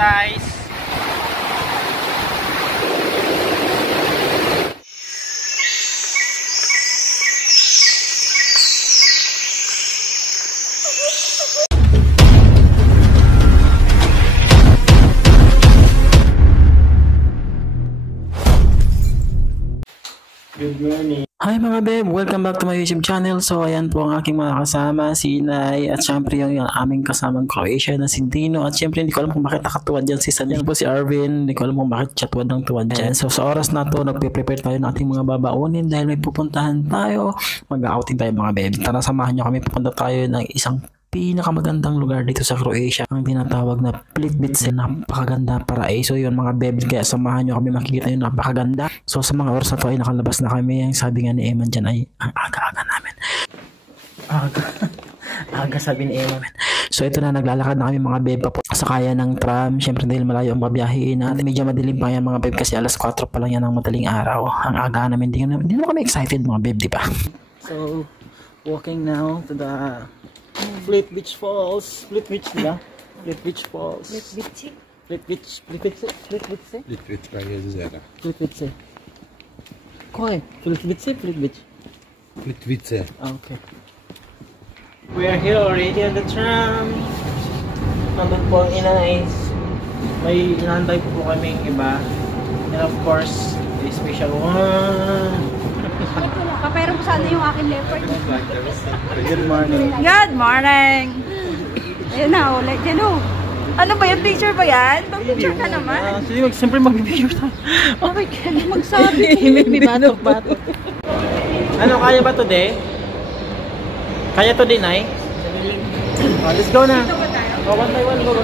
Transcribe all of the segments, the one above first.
guys. Good morning. Hi mga beb, welcome back to my YouTube channel. So ayan po ang aking mga kasama, si Inay at syempre yung aming kasamang Croatia na si Dino. At syempre hindi ko alam kung bakit nakatuwad dyan si Sandy. Yan po si Arvin, hindi ko alam kung bakit siya tuwad ng tuwad dyan. So sa oras na to, nagpe-prepare tayo ng ating mga babaunin dahil may pupuntahan tayo. Mag-outing tayo mga beb. Tara samahan nyo kami, pupunta tayo ng isang pinakamagandang lugar dito sa Croatia, ang tinatawag na Plitvice. Napakaganda paraiso yun mga bebe, kaya samahan nyo kami makikita yung napakaganda. So sa mga oras na to ay nakalabas na kami. Ang sabi nga ni Eman dyan ay ang aga-aga namin. Aga sabi ni Eman. So ito na, naglalakad na kami mga bebe pa po sa kaya ng tram. Syempre dahil malayo ang babiyahin at medyo madilim pa yan mga bebe kasi alas 4 pa lang yan ng madaling araw. Ang aga namin, hindi naman kami excited mga bebe, di ba? So walking now to the Plitvice Falls. Plitvice, diba? Plitvice Falls. Plitvice praia zero. Plitvice. Qual? Plitvice? Plitvice. Okay. We are here already on the tram. Nandun po ang Inay. May inaantay po kaming iba. And of course, the special one. Kapero mo sana yung akin leopard. Good morning. Good morning! Ayun na, ulit dyan o. Ano ba yung picture ba yan? Pag-picture ka naman. Sige, siyempre mag-picture tayo. Oh my God, magsabi. May batok-batok. Ano, kaya ba today? Kaya to din ay? Oh, let's go na. Oh, one by one, go.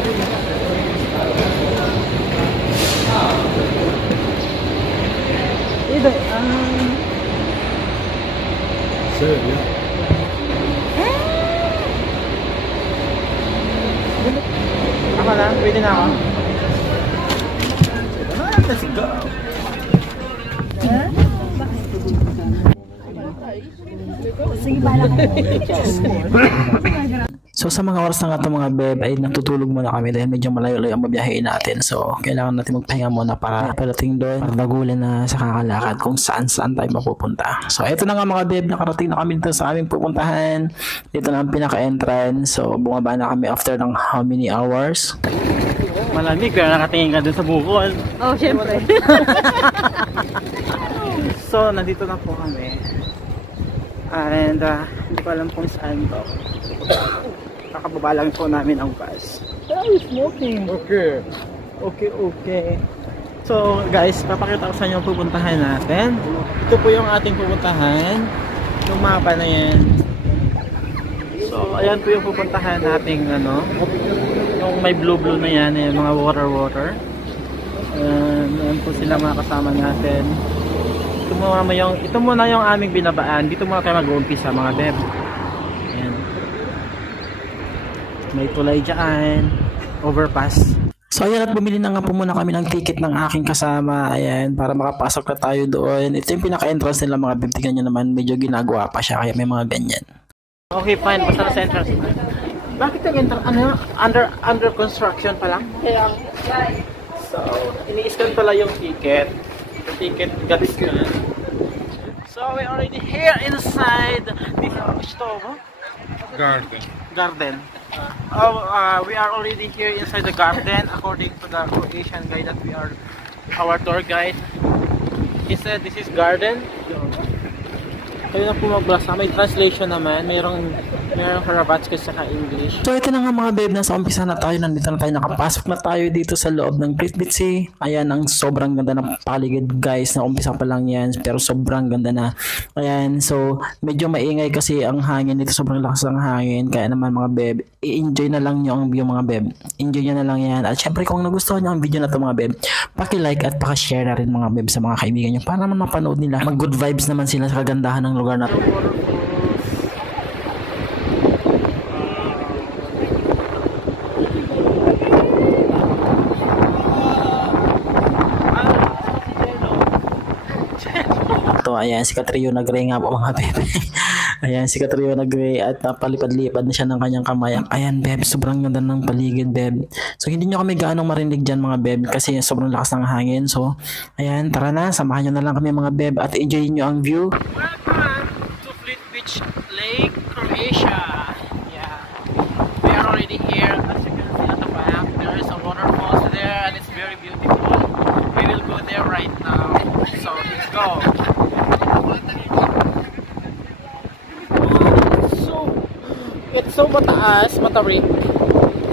Ito, Sir, yeah. Ako na, pwede na ako. Let's go. Sige, bala ko. So sa mga oras na nga ito mga beb ay natutulog muna kami dahil medyo malayo-layo ang babiyahin natin. So kailangan natin magpahinga muna para palating doon, bagulan na sa kakalakad kung saan-saan tayo mapupunta. So ito na nga mga beb, nakarating na kami dito sa aming pupuntahan. Dito na ang pinaka-entrance. So bumaba na kami after ng how many hours? Malamig kaya nakatingin ka dun sa bukol. Oh, syempre. So nandito na po kami. And hindi ko alam kung saan to. Kakababa lang po namin ang bus. Ay, smoking. Okay. Okay. So guys, papakita ko sa inyo ang pupuntahan natin. Ito po yung ating pupuntahan. Yung mapa na yan. So ayan po yung pupuntahan nating ano, yung may blue na yan, yung mga water. Ayan po sila mga kasama natin. Ito muna yung aming binabaan. Dito muna tayo mag-uumpisa mga beb. Ayan. May tulay dyan, overpass. So ayan, at bumili na nga po muna kami ng ticket ng aking kasama. Ayan, para makapasok na tayo doon. Ito yung pinaka-entrance nila mga beb. Tingnan nyo naman, medyo ginagawa pa siya kaya may mga ganyan. Okay, fine. Basta na sa entrance. Bakit nag-entrance? Ano? Under construction pa lang? Kaya. So, ini-scan pala yung ticket. The ticket got scanned. So, we're already here inside the garden. We are already here inside the garden according to the Croatian guide that we are, our tour guide. He said this is garden. Kayo na po magbasa. May translation naman. Merong Hrvatski saka English. So ito na nga mga babe, nasa umpisa na tayo. Nandito na tayo, nakapasok na tayo dito sa loob ng Plitvice. Ayan, ang sobrang ganda ng paligid guys. Na umpisa pa lang yan, pero sobrang ganda na. Ayan, so medyo maingay kasi ang hangin dito. Sobrang lakas ng hangin. Kaya naman mga babe, i-enjoy na lang nyo ang view mga babe. Enjoy nyo na lang yan. At syempre kung nagustuhan nyo ang video na to mga babe, paki-like at paki-share na rin mga babe sa mga kaibigan nyo para naman mapanood nila. Mag good vibes naman sila sa kagandahan ng lugar na to. Ayan, si Katrio nag-ring up mga bebe. Ayan, si Catriona Gray at napalipad-lipad na siya ng kanyang kamay. Ayan, Beb, sobrang ganda ng paligid, Beb. So, hindi nyo kami gaano marinig dyan, mga Beb, kasi sobrang lakas ng hangin. So, ayan, tara na, samahan nyo na lang kami, mga Beb, at enjoy nyo ang view. Welcome to Fleet Beach Lake, Croatia. Yeah, we are already here. As you can see at the back, there is a waterfalls there and it's very beautiful. We will go there right now. So let's go. It's so mataas, matarik.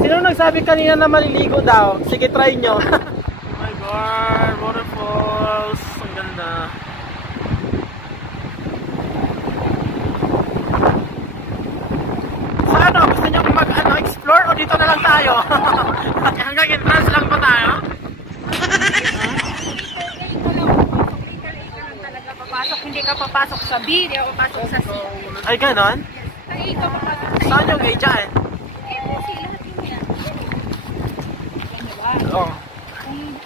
Sino nagsabi kanina na maliligo daw? Sige, try nyo. Oh my God, waterfalls. Ang ganda. So ano, gusto nyo mag-explore o dito na lang tayo? Hanggang entrance lang ba tayo? Hindi ka papasok sa B, hindi ka papasok sa C. Ay, ganon? Ay, ka papasok sa Saan yung A dyan? Oh.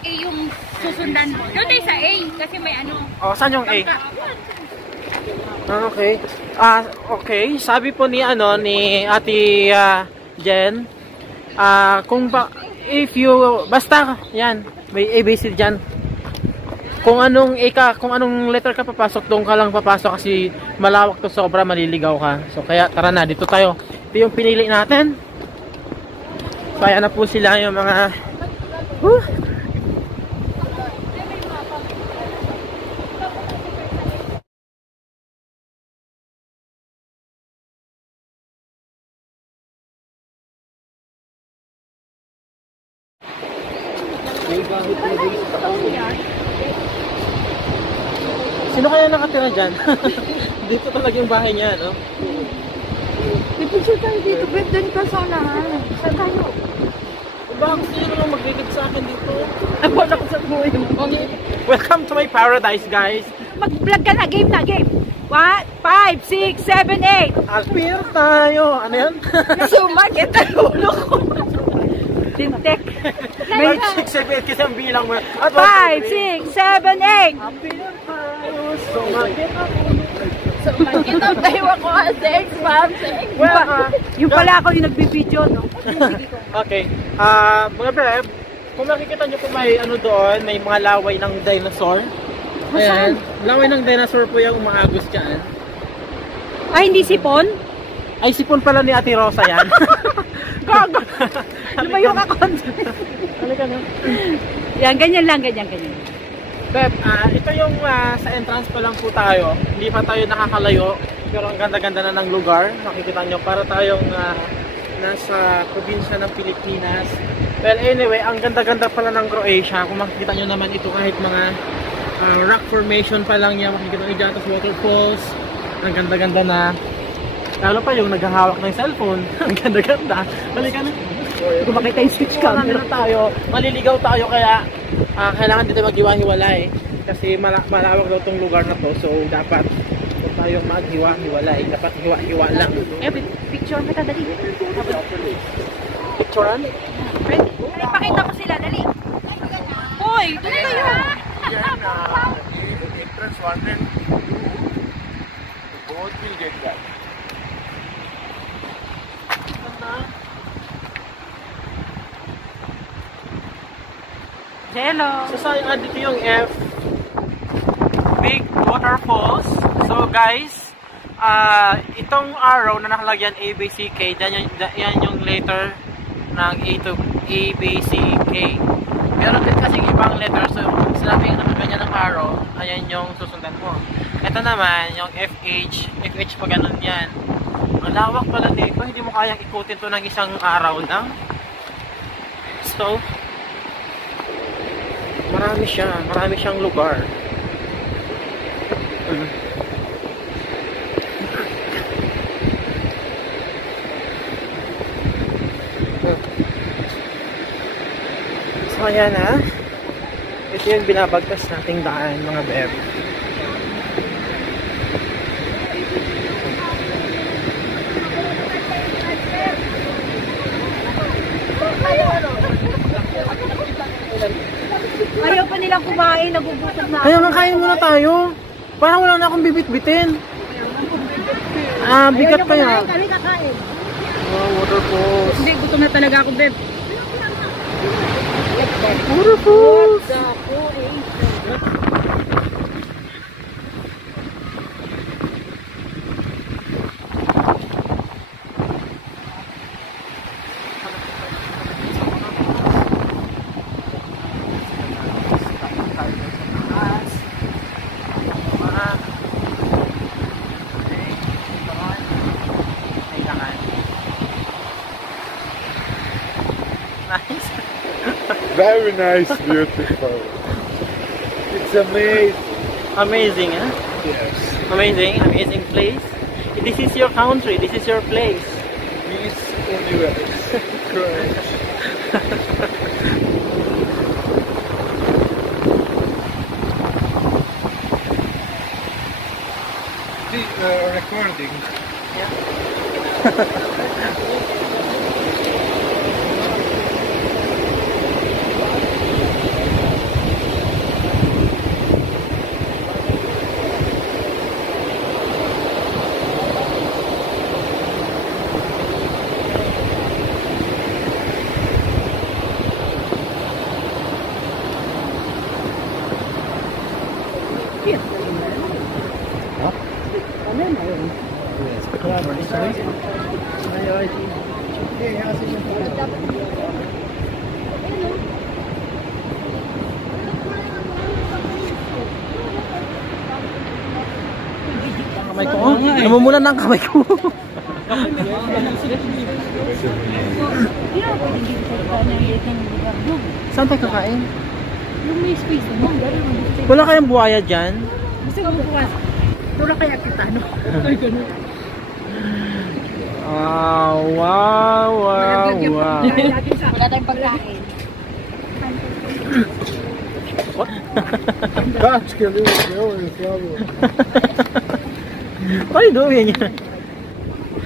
A yung susundan mo. Doon tayo sa A, kasi may ano. Oh, saan yung A? Okay. Okay. Sabi po ni Ate Jen, kung basta yan, may ABC diyan. Kung anong letter ka papasok, doon ka lang papasok kasi malawak to, sobra maliligaw ka. So kaya tara na, dito tayo. Ito yung pinili natin. So ayan na po sila yung mga Sino kaya nakatira dyan? Dito talaga yung bahay niya, no? Pipicture tayo dito, babe. Doon ka sana. Saan tayo? Baka gusto nyo naman magbibig sa akin dito. Ay, wala ko sa buhay mo. Welcome to my paradise, guys. Mag-vlog ka na, game na, game. 1, 5, 6, 7, 8. Alpir tayo. Ano yan? Sumakit ang ulo ko. Tintek. 5, 6, 7, 8 kasi ang bilang mo. 5, 6, 7, 8. Alpir tayo. Sumakit ang Sumakit ang tayo ako. 6, 5, 6. Yung pala ako yung nagbibideo, no? Okay. Mga beb, kung makikita nyo po may doon, may mga laway ng dinosaur. Ayan. Laway ng dinosaur po yung umaagos dyan. Ay, hindi sipon? Ay, sipon pala ni Ate Rosa yan. Gago. Lumayo ka konti. Halika na. Yan, ganyan lang, ganyan. Beb, ito yung sa entrance pa lang po tayo. Hindi pa tayo nakakalayo. Pero ang ganda-ganda na ng lugar. Makikita nyo, para tayong nasa probinsya ng Pilipinas. Well, anyway, ang ganda-ganda pala ng Croatia. Kung makikita nyo naman ito, kahit mga rock formation pa lang yan, makikita nyo dyan, tapos waterfalls. Ang ganda-ganda na. Lalo pa yung naghahawak ng cellphone. Ang ganda-ganda. Halika na. Kung makita yung switch camera. Tayo, maliligaw tayo, kaya kailangan dito maghiwa-hiwalay. Kasi malawak daw tong lugar na to. So, dapat kung tayo maghiwa-hiwalay, dapat hiwa-hiwa lang. Picture mo dali. Picturean? Ipakita ko sila, dali. Hoy, doon kayo. Then, entrance 1 and 2, both will get that. Hello. So, dito yung F. Big waterfalls. So, guys, itong arrow na nakalagyan A, B, C, K, yan yung letter ng A to A, B, C, K. Meron din kasing ibang letter. So, sinabi yung nakaganyan ng arrow, ayan yung susundan mo. Ito naman, yung FH. FH pa ganun yan. Ang lawak pala dito. Hindi mo kayang ikutin to ng isang araw lang. So, marami siyang lugar. So ayan na. Ito yung binabagtas nating daan, mga beb. Ayaw pa nilang kumain, nagugutom na. Kaya nga kain muna tayo. Parang wala na akong bibit-bitin. Bigat Ayaw kaya. kami kakain. Wow, waterfalls. Hindi, gutom na talaga ako, Beb. Waterfalls. Nice. Very nice, beautiful. It's amazing. Amazing, huh? Yes. Amazing place. This is your country, this is your place. Miss Universe. Correct. The recording. Kamay ko, oh. Namumulan ng kamay ko. Saan tayo kakain? Yung may space mo, Wala kayang buhaya dyan? gusto ko bukas. Tula kaya kita, no? Ay, ganun. Wow. Wala tayong pagkain. Catch que ali o Flávio. What are you doing?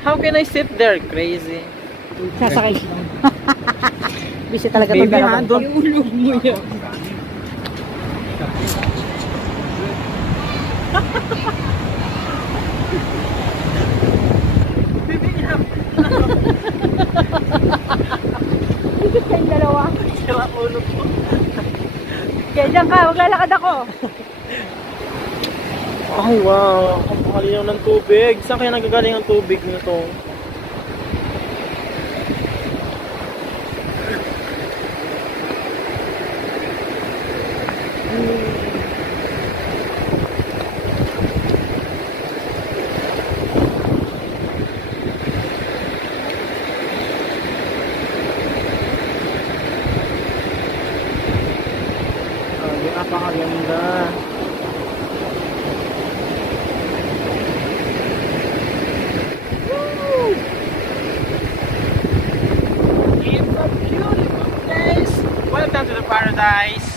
How can I sit there? Crazy. Sasakay. Busy talaga Baby, itong ha? dalawa. Don't- Iulog mo yan. Higit kayong dalawa. Sira ulo ko. Kaya dyan ka, maglalakad ako. Ay, wow. Ang pakalinaw ng tubig. Saan kaya nagagaling ang tubig na to? Napakaganda. It's a beautiful place. Welcome to the paradise.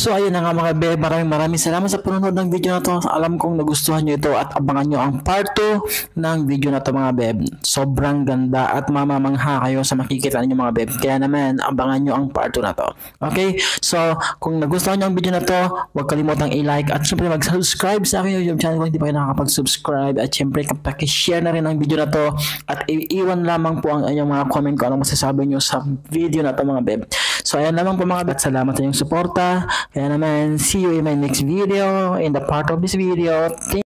So ayun na nga mga beb, maraming salamat sa panonood ng video na to. Alam kong nagustuhan nyo ito at abangan nyo ang part 2 ng video na to mga beb. Sobrang ganda at mamamangha kayo sa makikita ninyo mga beb. Kaya naman abangan nyo ang part 2 na to. Okay? So kung nagustuhan nyo ang video na to, huwag kalimutang i-like at syempre mag-subscribe sa aking YouTube channel kung hindi pa kayo nakakapag-subscribe. At syempre pakishare na rin ang video na to at iiwan lamang po ang inyong mga comment kung anong masasabi nyo sa video na to mga beb. So ayan lamang po mga beb. Salamat sa inyong suporta. Kaya naman, see you in my next video, in the part of this video.